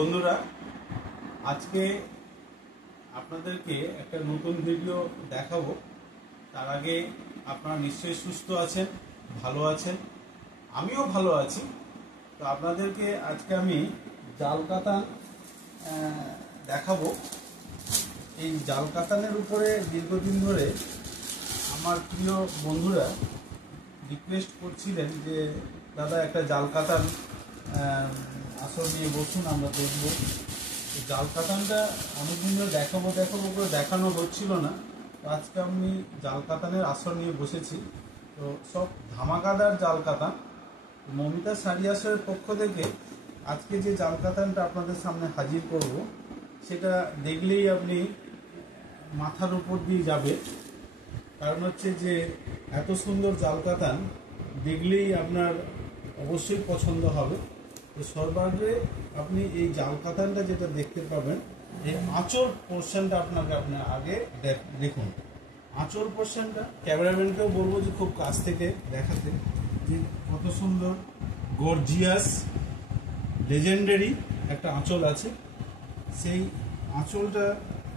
বন্ধুরা, আজকে আপনাদেরকে একটা নতুন ভিডিও দেখাবো। তার আগে আপনারা নিশ্চয়ই সুস্থ আছেন, ভালো আছেন, আমিও ভালো আছি। তো আপনাদেরকে আজকে আমি জাল কাতান দেখাবো। এই জাল কাতানের উপরে দীর্ঘদিন ধরে আমার প্রিয় বন্ধুরা রিকোয়েস্ট করছিলেন যে দাদা একটা জাল কাতান আসর নিয়ে বসুন, আমরা দেখব। জাল কাতানটা অনেকদিন ধরে দেখাবো করে দেখানো হচ্ছিল না। তো আজকে আমি জাল কাতানের আসর নিয়ে বসেছি। তো সব ধামাকাদার জাল কাতান। মমিতা শাড়ি আসরের পক্ষ থেকে আজকে যে জাল কাতানটা আপনাদের সামনে হাজির করব, সেটা দেখলেই আপনি মাথার উপর দিয়ে যাবে। কারণ হচ্ছে যে এত সুন্দর জাল কাতান দেখলেই আপনার অবশ্যই পছন্দ হবে। তো সর্বাগ্রে আপনি এই জাল কাতানটা যেটা দেখতে পাবেন, এই আঁচল পোর্শনটা আপনার আগে দেখুন। আঁচল পোর্শনটা ক্যামেরাম্যানকেও বলবো যে খুব কাছ থেকে দেখাতে, যে কত সুন্দর গর্জিয়াস লেজেন্ডারি একটা আঁচল আছে। সেই আঁচলটা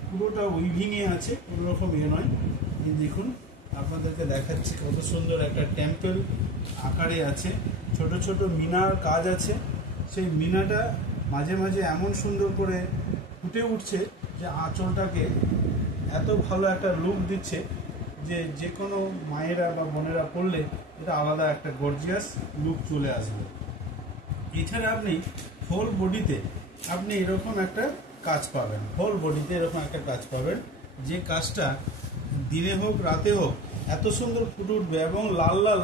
পুরোটা উইভিংয়ে আছে, কোনো রকম নয়। এই দেখুন, আপনাদেরকে দেখাচ্ছি কত সুন্দর একটা টেম্পল আকারে আছে, ছোট ছোট মিনার কাজ আছে। সেই মিনাটা মাঝে মাঝে এমন সুন্দর করে ফুটে উঠছে যে আঁচলটাকে এত ভালো একটা লুক দিচ্ছে যে যে কোনো মায়েরা বা বোনেরা পরলে এটা আলাদা একটা গর্জিয়াস লুক চলে আসবে। এছাড়া আপনি হোল বডিতে আপনি এরকম একটা কাজ পাবেন, হোল বডিতে এরকম একটা কাজ পাবেন, যে কাজটা দিনে হোক রাতে হোক এত সুন্দর ফুটে উঠবে। এবং লাল লাল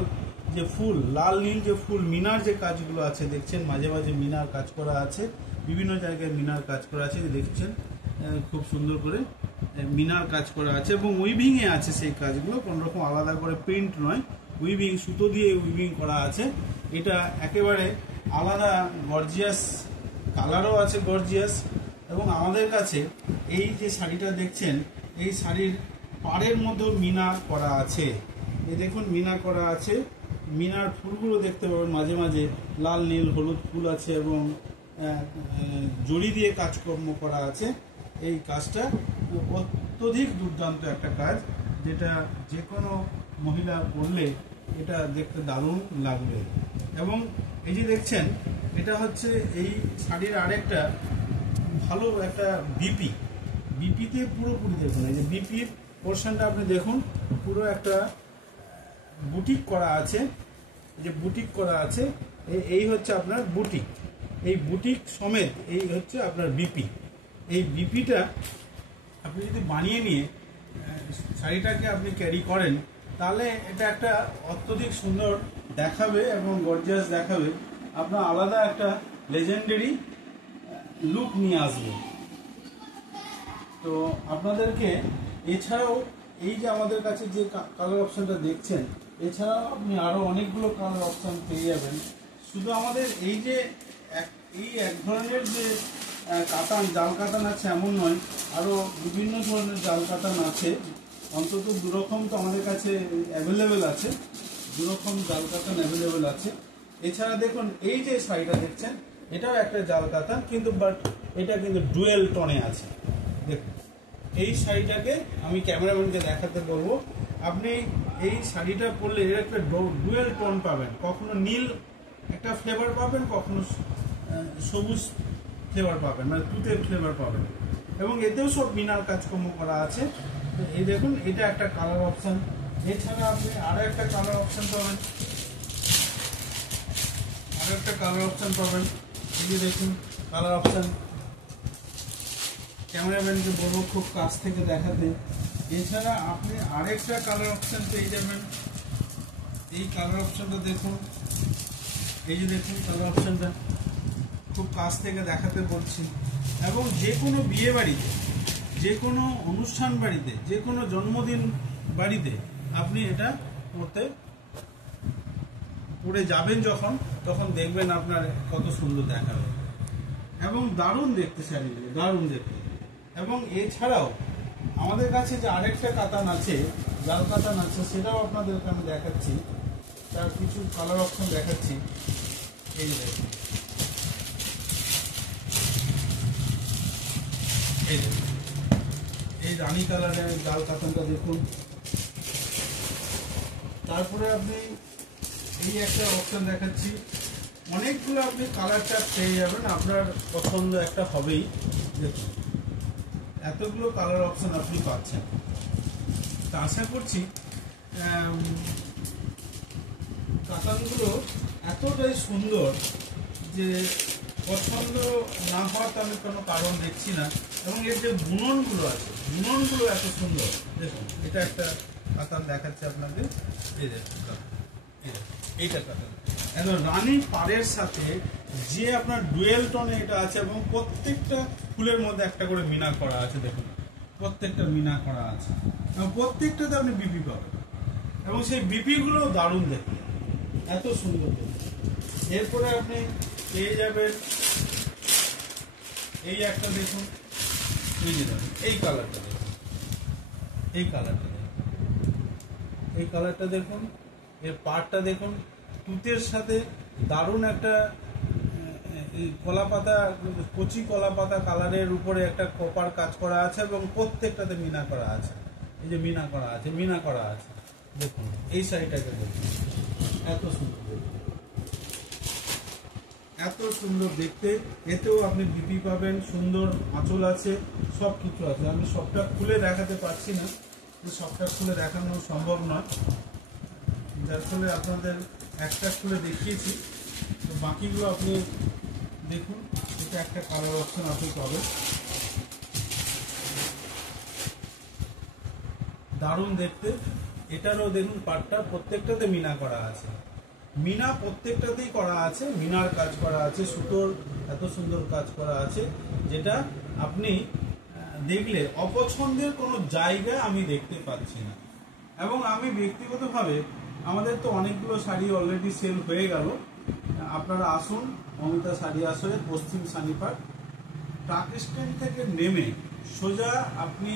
যে ফুল, লাল নীল যে ফুল, মিনার যে কাজগুলো আছে দেখছেন, মাঝে মাঝে মিনার কাজ করা আছে, বিভিন্ন জায়গায় মিনার কাজ করা আছে, দেখছেন খুব সুন্দর করে মিনার কাজ করা আছে এবং উইভিংয়ে আছে। সেই কাজগুলো কোনো রকম আলাদা করে প্রিন্ট নয়, উইভিং, সুতো দিয়ে উইভিং করা আছে। এটা একেবারে আলাদা গর্জিয়াস, কালারও আছে গর্জিয়াস। এবং আমাদের কাছে এই যে শাড়িটা দেখছেন, এই শাড়ির পাড়ের মধ্যেও মিনা করা আছে। এই দেখুন, মিনা করা আছে। মিনার ফুলগুলো দেখতে পাবেন, মাঝে মাঝে লাল নীল হলুদ ফুল আছে এবং জড়ি দিয়ে কাজকর্ম করা আছে। এই কাজটা অত্যধিক দুর্দান্ত একটা কাজ, যেটা যে কোনো মহিলা করলে এটা দেখতে দারুণ লাগবে। এবং এই যে দেখছেন, এটা হচ্ছে এই শাড়ির আরেকটা ভালো একটা বিপিতে পুরোপুরি দেখুন। এই যে বিপির পোর্শনটা আপনি দেখুন, পুরো একটা বুটিক করা আছে। যে বুটিক করা আছে, এই হচ্ছে আপনার বুটিক। এই বুটিক সমেত এই হচ্ছে আপনার বিপি। এই বিপিটা আপনি যদি বানিয়ে নিয়ে শাড়িটাকে আপনি ক্যারি করেন, তাহলে এটা একটা অত্যধিক সুন্দর দেখাবে এবং গর্জিয়াস দেখাবে। আপনার আলাদা একটা লেজেন্ডারি লুক নিয়ে আসবে। তো আপনাদেরকে এছাড়াও এই যে আমাদের কাছে যে কালার অপশানটা দেখছেন, এছাড়াও আপনি আরও অনেকগুলো কালার অপশান পেয়ে যাবেন। শুধু আমাদের এই যে এক ধরনের যে কাতান, জাল কাতান আছে এমন নয়, আরও বিভিন্ন ধরনের জাল কাতান আছে। অন্তত দুরকম তো আমাদের কাছে অ্যাভেলেবেল আছে, দুরকম জাল কাতান অ্যাভেলেবেল আছে। এছাড়া দেখুন, এই যে শাড়িটা দেখছেন, এটাও একটা জাল কাতান, কিন্তু বাট এটা কিন্তু ডুয়েল টোনে আছে। দেখুন, এই শাড়িটাকে আমি ক্যামেরাম্যানকে দেখাতে বলবো। আপনি এই শাড়িটা পরলে এর একটা ডুয়েল টোন পাবেন, কখনো নীল একটা ফ্লেভার পাবেন, কখনো সবুজ ফ্লেভার পাবেন, মানে তুতের ফ্লেভার পাবেন। এবং এতেও সব মিনার কাজকর্ম করা আছে। এই দেখুন, এটা একটা কালার অপশান। এছাড়া আপনি আরও একটা কালার অপশান পাবেন, এই যে দেখুন কালার অপশান। ক্যামেরাম্যানকে বলবো খুব কাছ থেকে দেখাতে। এছাড়া আপনি আরেকটা কালার অপশান পেয়ে যাবেন। এই কালার অপশানটা দেখুন, এই যে দেখুন কালার অপশানটা, খুব কাছ থেকে দেখাতে বলছি। এবং যে কোনো বিয়ে বাড়িতে, যে কোনো অনুষ্ঠান বাড়িতে, যে কোনো জন্মদিন বাড়িতে আপনি এটা পরে যাবেন যখন, তখন দেখবেন আপনার কত সুন্দর দেখাবে এবং দারুণ দেখতে শাড়িগুলো, দারুণ দেখতে। এবং এছাড়াও আমাদের কাছে যে আরেকটা কাতান আছে, জাল কাতান আছে, সেটাও আপনাদেরকে আমি দেখাচ্ছি। তার কিছু কালার অপশন দেখাচ্ছি। এই দেখুন, এই দেখুন, এই রানী কালারের জাল কাতানটা দেখুন। তারপরে আপনি এই একটা অপশন দেখাচ্ছি, অনেকগুলো আপনি কালার চার্ট পেয়ে যাবেন, আপনার পছন্দ একটা হবেই। দেখুন এতগুলো কালার অপশন আপনি পাচ্ছেন। তা আশা করছি কাতানগুলো এতটাই সুন্দর যে পছন্দ না হওয়ার আমি কোনো কারণ দেখছি না। এবং এর যে বুননগুলো আছে, বুননগুলো এত সুন্দর। দেখুন এটা একটা কাতান দেখাচ্ছে আপনাদের, এই দেখুন এইটা কাতান একদম রানী পাড়ের সাথে যে আপনার ডুয়েল টোনে এটা আছে, এবং প্রত্যেকটা ফুলের মধ্যে একটা করে মিনা করা আছে। দেখুন প্রত্যেকটা মিনা করা আছে, এবং প্রত্যেকটাতে আপনি বিপি পাবেন, এবং সেই বিপিগুলো দারুণ দেখুন, এত সুন্দর দেখুন। এরপরে আপনি পেয়ে যাবেন এই একটা দেখুন, এই কালারটা দেখুন, এই কালারটা দেখুন, এই কালারটা দেখুন, এর পাড়টা দেখুন, তুতের সাথে দারুণ একটা কলা পাতা, কচি কলা পাতা কালারের উপরে একটা কপার কাজ করা আছে, এবং প্রত্যেকটাতে মিনা করা আছে। এই যে মিনা করা আছে, মিনা করা আছে দেখুন, এই শাড়িটাকে দেখুন, এত সুন্দর দেখুন, এত সুন্দর দেখতে। এতেও আপনি বিপি পাবেন, সুন্দর আঁচল আছে, সব কিছু আছে। আমি সবটা খুলে দেখাতে পারছি না, সবটা খুলে দেখানো সম্ভব নয়, যার ফলে আপনাদের একটা খুলে দেখিয়েছি। তো বাকিগুলো আপনি দেখুন, এটা একটা কালার অপশন আপনি পাবেন, দারুণ দেখতে। এটারও দেখুন পাটটা প্রত্যেকটাতে মিনা করা আছে, মিনা প্রত্যেকটাতেই করা আছে, মিনার কাজ করা আছে, সুতোর এত সুন্দর কাজ করা আছে, যেটা আপনি দেখলে অপছন্দের কোনো জায়গা আমি দেখতে পাচ্ছি না। এবং আমি ব্যক্তিগতভাবে, আমাদের তো অনেকগুলো শাড়ি অলরেডি সেল হয়ে গেল, আপনারা আসুন মমিতা শাড়ি আসরে, পশ্চিম সানিপাট, ট্রাক স্ট্যান্ড থেকে নেমে সোজা আপনি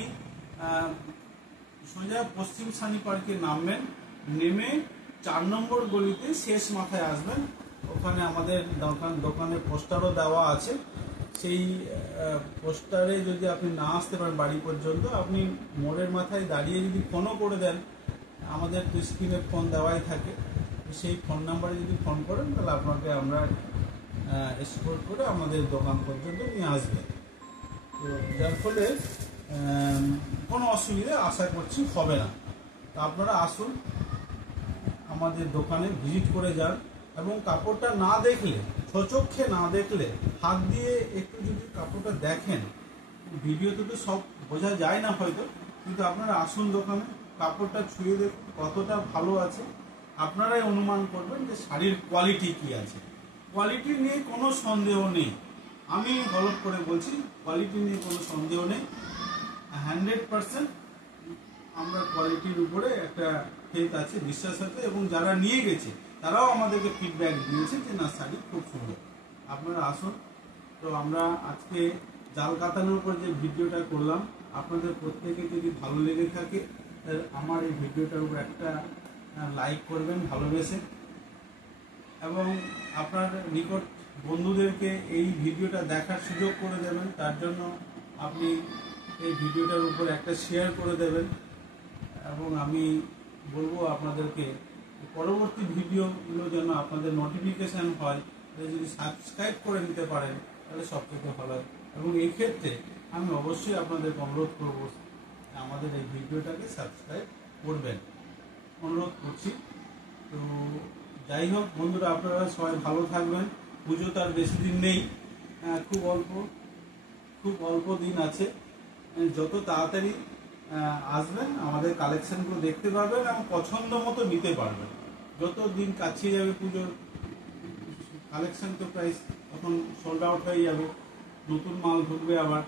সোজা পশ্চিম সানিপাটকে নামবেন, নেমে 4 নম্বর গলিতে শেষ মাথায় আসবেন, ওখানে আমাদের দোকানে পোস্টারও দেওয়া আছে। সেই পোস্টারে যদি আপনি না আসতে পারেন বাড়ি পর্যন্ত, আপনি মোড়ের মাথায় দাঁড়িয়ে যদি ফোনও করে দেন, আমাদের স্ক্রিনে ফোন দেওয়াই থাকে, সেই ফোন নাম্বারে যদি ফোন করেন, তাহলে আপনাকে আমরা এসকর্ট করে আমাদের দোকান পর্যন্ত নিয়ে আসবে। তো যার ফলে কোনো অসুবিধা আশা করছি হবে না। তো আপনারা আসুন, আমাদের দোকানে ভিজিট করে যান, এবং কাপড়টা না দেখলে, স্বচক্ষে না দেখলে, হাত দিয়ে একটু যদি কাপড়টা দেখেন, ভিডিওতে তো সব বোঝা যায় না হয়তো, কিন্তু আপনারা আসুন দোকানে, কাপড়টা ছুঁয়ে দেখুন কতটা ভালো আছে, আপনারাই অনুমান করবেন যে শাড়ির কোয়ালিটি কি আছে। কোয়ালিটি নিয়ে কোনো সন্দেহ নেই, আমি হলফ করে বলছি, কোয়ালিটি নিয়ে কোনো সন্দেহ নেই। 100% আমরা কোয়ালিটির উপরে একটা ফেথ আছে, বিশ্বাস আছে, এবং যারা নিয়ে গেছে তারাও আমাদেরকে ফিডব্যাক দিয়েছে যে না, শাড়ি খুব সুন্দর। আপনারা আসুন। তো আমরা আজকে জাল কাতানোর উপর যে ভিডিওটা করলাম, আপনাদের প্রত্যেকে যদি ভালো লেগে থাকে, আমার এই ভিডিওটার উপর একটা লাইক করবেন ভালোবেসে, এবং আপনার নিকট বন্ধুদেরকে এই ভিডিওটা দেখার সুযোগ করে দেবেন। তার জন্য আপনি এই ভিডিওটার উপর একটা শেয়ার করে দেবেন, এবং আমি বলবো আপনাদেরকে পরবর্তী ভিডিওগুলো যেন আপনাদের নোটিফিকেশান হয়, যদি সাবস্ক্রাইব করে নিতে পারেন তাহলে সবথেকে ভালো হয়। এবং এই ক্ষেত্রে আমি অবশ্যই আপনাদেরকে অনুরোধ করব, আমাদের এই ভিডিওটাকে সাবস্ক্রাইব করবেন, অনুরোধ করছি। তো যাই হোক বন্ধুরা, আপনারা সবাই ভালো থাকবেন। পুজো তার বেশি দিন নেই, খুব অল্প দিন আছে। যত তাড়াতাড়ি আসবেন আমাদের কালেকশনগুলো দেখতে পারবেন, এবং পছন্দ মতো নিতে পারবেন। যত দিন কাছিয়ে যাবে পুজোর, কালেকশন তো প্রায় তখন সোল্ড আউট হয়ে যাবে, নতুন মাল ঢুকবে আবার।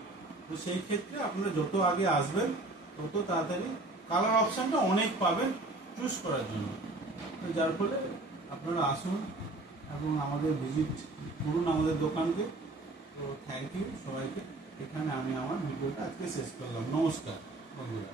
তো সেই ক্ষেত্রে আপনারা যত আগে আসবেন তত তাড়াতাড়ি কালার অপশানটা অনেক পাবেন চুজ করার জন্য। তো যার ফলে আপনারা আসুন এবং আমাদের ভিজিট করুন আমাদের দোকানকে। তো থ্যাংক ইউ সবাইকে। এখানে আমি আমার ভিডিওটা আজকে শেষ করলাম। নমস্কার বন্ধুরা।